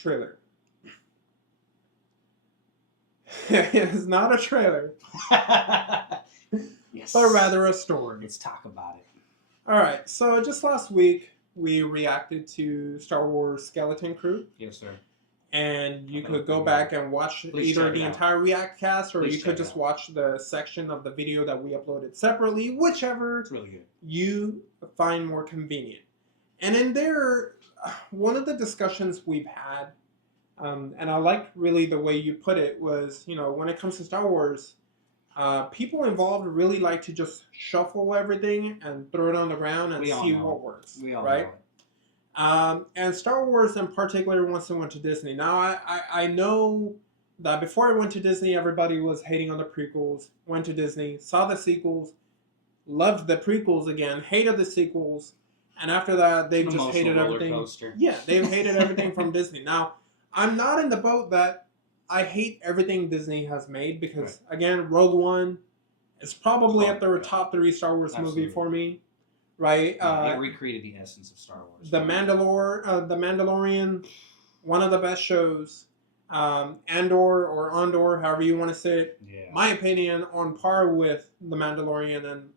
trailer. It's not a trailer, Yes. but rather a story. Let's talk about it. All right, so just last week we reacted to Star Wars Skeleton Crew, Yes, sir. and you That could was go pretty back and watch Please either check the it out. entire React cast, or Please you could check it just out. watch the section of the video that we uploaded separately, whichever It's really good. you find more convenient. And in there, one of the discussions we've had, and I liked really the way you put it, was, you know, when it comes to Star Wars, people involved really like to just shuffle everything and throw it on the ground and We all see know what it. works, We all right? know it. And Star Wars in particular once it went to Disney. Now, I know that before it went to Disney, everybody was hating on the prequels, went to Disney, saw the sequels, loved the prequels again, hated the sequels, and after that, they've It's an just hated emotional roller everything. coaster. Yeah, they've hated everything from Disney. Now, I'm not in the boat that I hate everything Disney has made because, again, Rogue One is probably at the top 3 Star Wars movie for me, right? Yeah, it recreated the essence of Star Wars. The Mandalorian, one of the best shows. Andor or Andor, however you want to say it. Yeah. My opinion, on par with The Mandalorian, and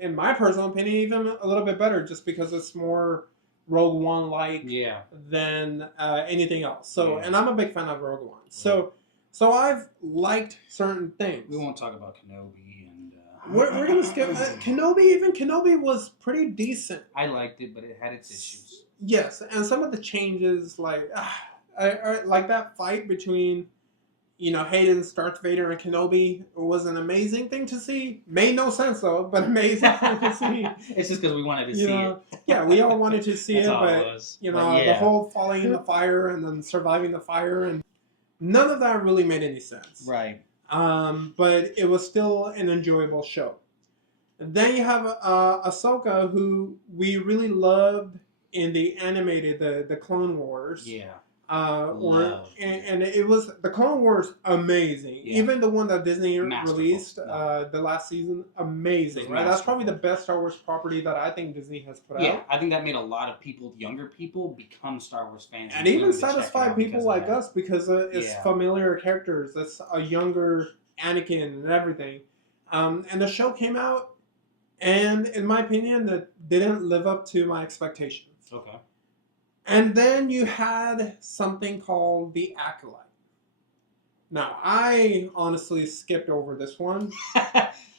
in my personal opinion, even a little bit better, just because it's more Rogue One like than anything else. So, and I'm a big fan of Rogue One. So I've liked certain things. We won't talk about Kenobi and. We're gonna skip Kenobi. Even Kenobi was pretty decent. I liked it, but it had its issues. Yes, and some of the changes, like like that fight between, you know, Hayden's Darth Vader and Kenobi, was an amazing thing to see. Made no sense though, but amazing thing to see. It's just because we wanted to see it. Yeah, we all wanted to see it, but you know, the whole falling in the fire and then surviving the fire, and none of that really made any sense. Right. But it was still an enjoyable show. And then you have Ahsoka, who we really loved in the animated, the Clone Wars. Yeah. And it was the Clone Wars amazing. Yeah. Even the one that Disney Masterful. released the last season, amazing. Right, that's probably the best Star Wars property that I think Disney has put out. Yeah, I think that made a lot of people, younger people, become Star Wars fans, and even satisfied people like us because it's familiar characters. It's a younger Anakin and everything. And the show came out, and in my opinion, that didn't live up to my expectations. Okay. And then you had something called The Acolyte. Now, I honestly skipped over this one.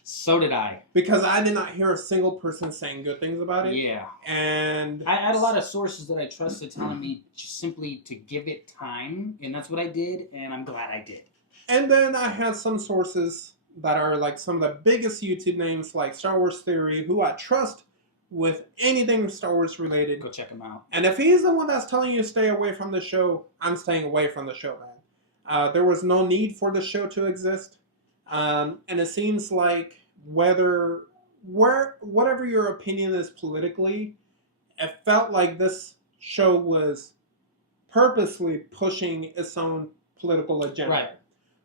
So did I. Because I did not hear a single person saying good things about it. Yeah. And I had a lot of sources that I trusted telling me just simply to give it time, and that's what I did, and I'm glad I did. And then I had some sources that are like some of the biggest YouTube names, like Star Wars Theory, who I trust with anything Star Wars related. Go check him out. And if he's the one that's telling you to stay away from the show, I'm staying away from the show, man. There was no need for the show to exist. And it seems like whatever your opinion is politically, it felt like this show was purposely pushing its own political agenda. Right.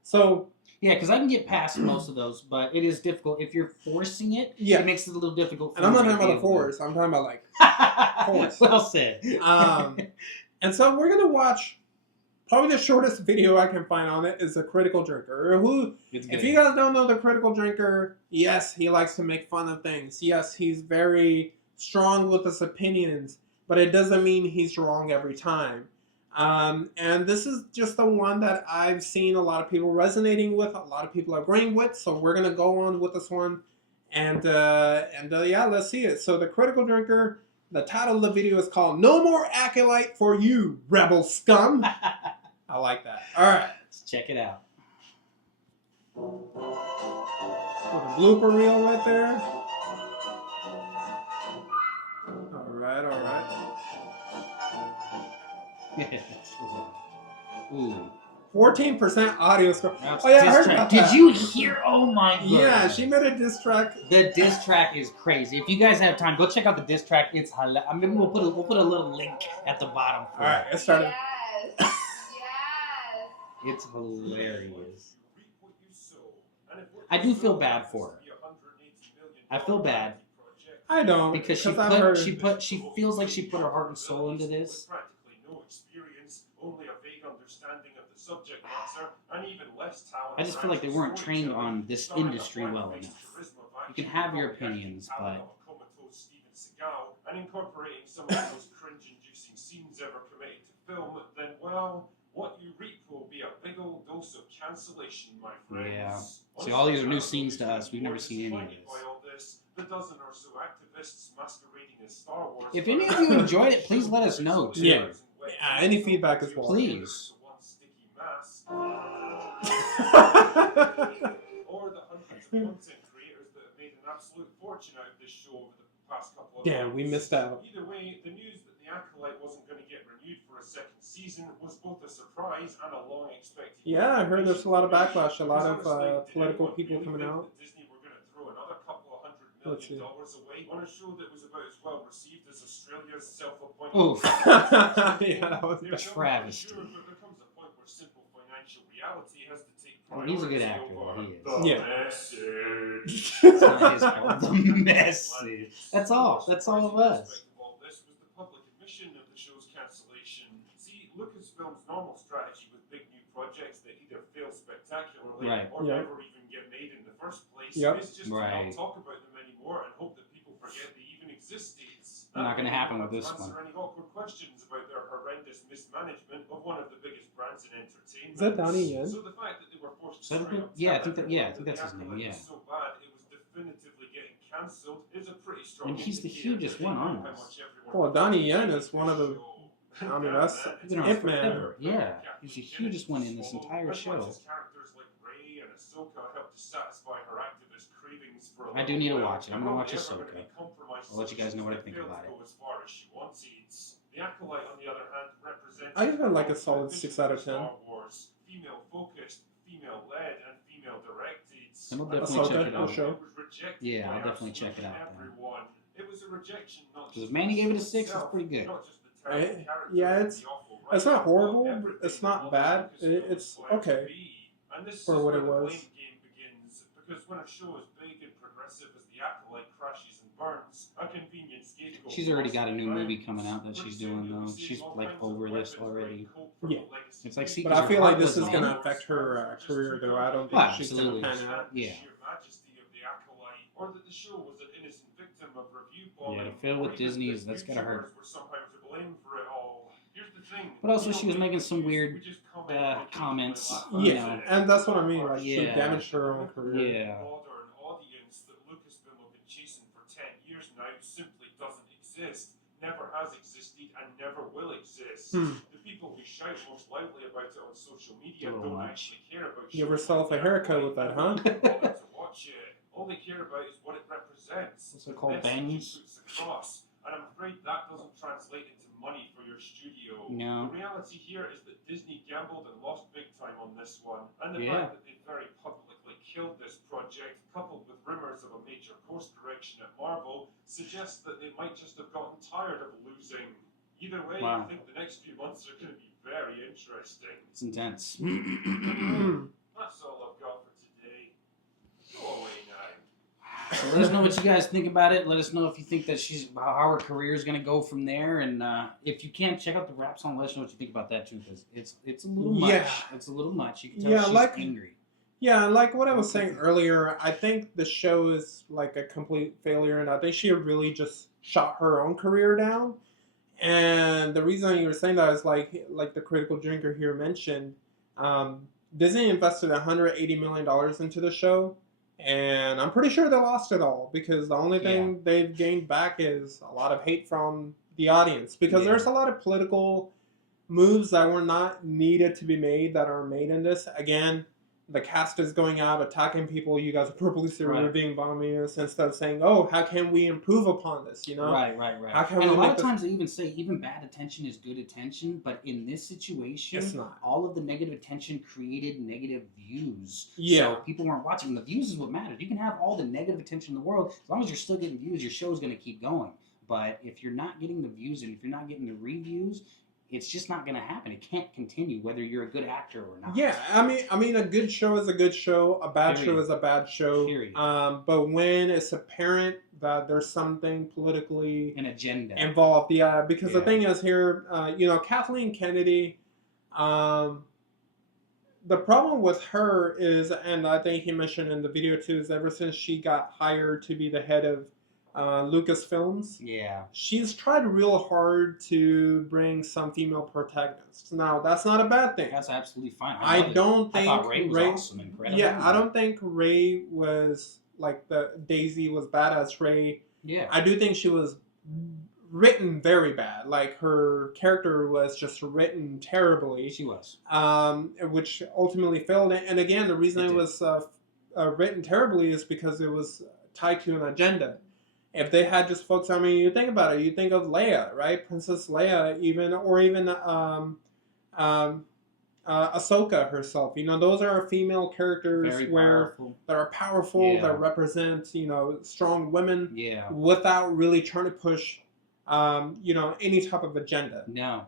So... yeah, because I can get past most of those, but it is difficult. If you're forcing it, it makes it a little difficult. And I'm not talking about the force. I'm talking about, like, force. Well said. And so we're going to watch... probably the shortest video I can find on it is The Critical Drinker. If you guys don't know The Critical Drinker, yes, he likes to make fun of things. Yes, he's very strong with his opinions, but it doesn't mean he's wrong every time. And this is just the one that I've seen a lot of people resonating with, a lot of people agreeing with, so we're going to go on with this one. And yeah, let's see it. So The Critical Drinker, the title of the video is called No More Acolyte for You, Rebel Scum. I like that. All right. Let's check it out. With a blooper reel right there. All right, all right. Ooh. 14% audio score. That's oh yeah, I heard about that. Did you hear? Oh my god. Yeah, she made a diss track. The diss track is crazy. If you guys have time, go check out the diss track. It's hilarious. I mean, we'll put a little link at the bottom. All right, let's start. Yes. It's hilarious. I do feel bad for her. I feel bad. I don't, because she feels like she put her heart and soul into this. understanding of the subject matter, and even less talent. I just feel like they weren't trained on this industry well enough. You can have your opinions, but and incorporating some of the most cringe-inducing scenes ever committed to film, then well, what you reap will be a big old dose of cancellation, my friends. Yeah. See, all these are new scenes to us. We've never seen any of this. The dozen or so activists masquerading as Star Wars. If any of you enjoyed it, please let us know too. Yeah. Any feedback as well. Please. Or the hundreds of content creators that have made an absolute fortune out of this show over the past couple of Damn, months. we missed out. Either way, the news that the Acolyte wasn't going to get renewed for a second season was both a surprise and a long expected. Yeah, I heard there's a lot of backlash, a lot of political people coming out. Disney were going to throw another couple of $100 million away on a show that was about as well received as Australia's self-appointed. Oof. Yeah, that was a travesty. Sure, but there comes a point where simple financial reality has to take Well, he's a good actor, he is. Yeah. It's not his fault. The message. That's all. That's all it was. This was the public admission of the show's cancellation. See, Lucasfilm's normal strategy with big new projects that either fail spectacularly or never even get made in the first place is just to not talk about them anymore and hope that people forget they even existed. Not going to happen with this one. Answer any awkward questions about their horrendous mismanagement of one of the biggest brands in entertainment. Is that Donnie Yen? So the fact that they were forced to I think that's his name. Yeah. So bad it was definitively getting cancelled is a pretty strong. And he's the hugest one on this. Well, Donnie Yen is one of the. I mean, that's Hitman. Yeah, he's the hugest one in this entire show. Characters like Rey and Ahsoka help to satisfy her activist cravings for. I do need to watch it. I'm gonna watch Ahsoka. I'll let you guys know what I think about it. As far as she wants it. The Acolyte, on the other hand, represents. I give it like a solid 6 out of 10. Star Wars, female-focused, female-led, and female-directed. And I'll definitely check it out. Show. Yeah, I'll definitely check it out. Everyone. It was a rejection, not because if Manny gave it a 6, it's pretty good. Yeah, it's not horrible. It's not bad. It's okay for what it was. Because when a show as big and progressive as The Acolyte crashes and burns, a convenient scapegoat. She's already got a new movie coming out that she's doing though. She's like over this already. Yeah. It's like, but I feel like this is gonna affect her career though. I don't think she's gonna pan out. Yeah. Or that the show was an innocent victim of review bombing. Yeah, to fail with Disney's, that's gotta hurt. Here's the thing. But also, she was making some weird comments. Yeah, and that's what I mean. Like she damaged her own career. Yeah. An audience that Lucasfilm have been chasing for 10 years now simply doesn't exist, never has existed, and never will exist. The people who shout most loudly about it on social media don't actually care about. Give herself a haircut with that, huh? All they care about is what it represents. What's it called? Bangs? And I'm afraid that doesn't translate into money for your studio. No. The reality here is that Disney gambled and lost big time on this one. And the fact that they very publicly killed this project, coupled with rumors of a major course correction at Marvel, suggests that they might just have gotten tired of losing. Either way, I think the next few months are going to be very interesting. It's intense. That's all I've got for today. Go away now. So let us know what you guys think about it. Let us know if you think that how her career is going to go from there. And if you can't, check out the rap song. Let us know what you think about that too, because it's a little much. Yeah. It's a little much. You can tell she's angry. Yeah, like what I was saying earlier, I think the show is like a complete failure, and I think she really just shot her own career down. And the reason you were saying that is like the critical drinker here mentioned, Disney invested $180 million into the show. And I'm pretty sure they lost it all because the only thing they've gained back is a lot of hate from the audience. Because there's a lot of political moves that were not needed to be made that are made in this. Again, the cast is going out attacking people. You guys are purposely being bombing us instead of saying, "Oh, how can we improve upon this?" You know, right. How can and we a lot of times they even say even bad attention is good attention, but in this situation, it's not. All of the negative attention created negative views. Yeah, so people weren't watching. And the views is what matters. You can have all the negative attention in the world as long as you're still getting views. Your show's going to keep going. But if you're not getting the views and if you're not getting the reviews, it's just not going to happen. It can't continue whether you're a good actor or not. Yeah, I mean, a good show is a good show. A bad show is a bad show. Period. But when it's apparent that there's something politically an agenda involved, because the thing is here, Kathleen Kennedy, the problem with her is, and I think he mentioned in the video too, is ever since she got hired to be the head of Lucasfilms, Yeah. she's tried real hard to bring some female protagonists. Now, that's not a bad thing. That's absolutely fine. I don't think I thought Rey was awesome, incredible. Yeah, I don't think Rey was like the Daisy was badass. Rey. Yeah. I do think she was written very bad. Like her character was just written terribly. She was. Which ultimately failed. And again, the reason it was written terribly is because it was tied to an agenda. If they had just focused, I mean, you think about it. You think of Leia, right? Princess Leia, even Ahsoka herself. You know, those are female characters that are powerful, that represent, you know, strong women. Yeah. Without really trying to push, you know, any type of agenda. No.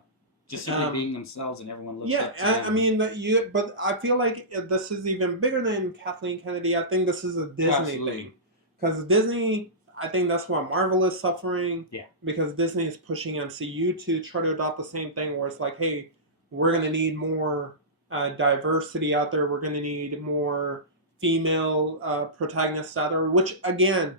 Just simply being themselves, and everyone looks up to Yeah, them. I mean, but I feel like this is even bigger than Kathleen Kennedy. I think this is a Disney thing. Because Disney, I think that's why Marvel is suffering. Yeah. Because Disney is pushing MCU to try to adopt the same thing where it's like, hey, we're going to need more diversity out there. We're going to need more female protagonists out there, which, again,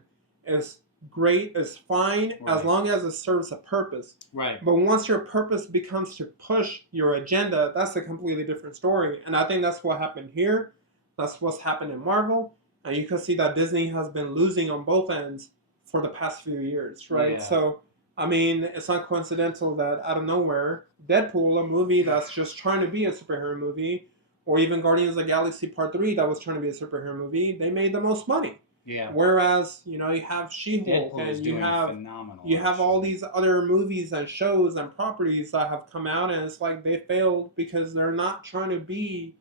is great, is fine, as long as it serves a purpose. Right. But once your purpose becomes to push your agenda, that's a completely different story. And I think that's what happened here. That's what's happened in Marvel. And you can see that Disney has been losing on both ends for the past few years, right? Yeah. So, I mean, it's not coincidental that out of nowhere, Deadpool, a movie that's just trying to be a superhero movie, or even Guardians of the Galaxy Part 3 that was trying to be a superhero movie, they made the most money. Yeah. Whereas, you know, you have She-Hulk and you have all these other movies and shows and properties that have come out, and it's like they failed because they're not trying to be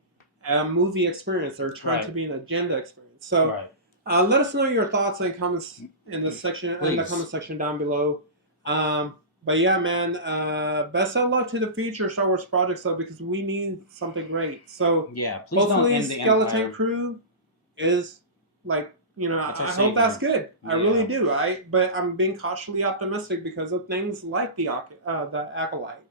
a movie experience. They're trying to be an agenda experience. So let us know your thoughts and comments in the section in the comment section down below. But yeah, man, best of luck to the future Star Wars projects though, because we need something great. So yeah, please don't end the Skeleton Empire. Crew is like, you know, I hope that's good. Yeah. I really do. But I'm being cautiously optimistic because of things like the Acolyte.